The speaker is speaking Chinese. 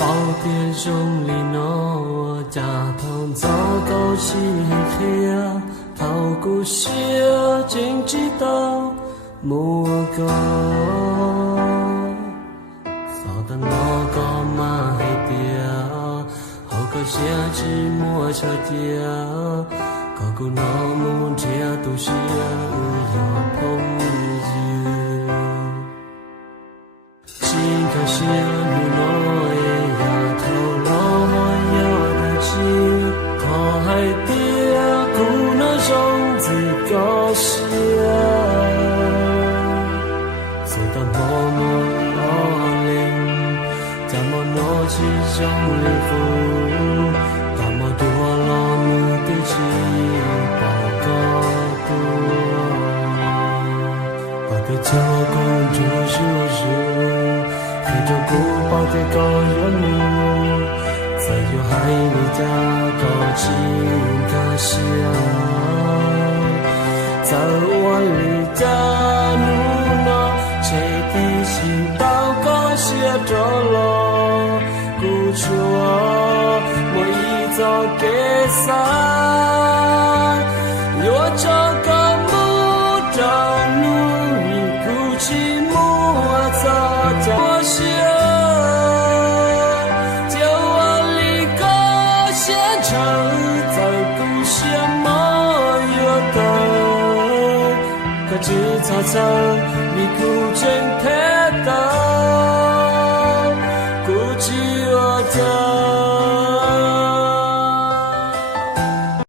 宝殿中里诺家堂早高西黑呀，陶古西呀，经知道莫高，扫的那个马黑掉，后个下只莫车掉，高古那木车都是要碰见，心可是路诺耶。高兴，走到默默落灵，怎么拿起中灵符，怎么多了你的气报告多，把的做公主叔叔，陪着古堡的高原木，再有海里的高兴可笑。在万里的路上，谁的心祷告写着了古处，我一早给散，有这个木着路，你古起木早着写，就万里个县城，在古县么有的。可知草草，你孤枕太大。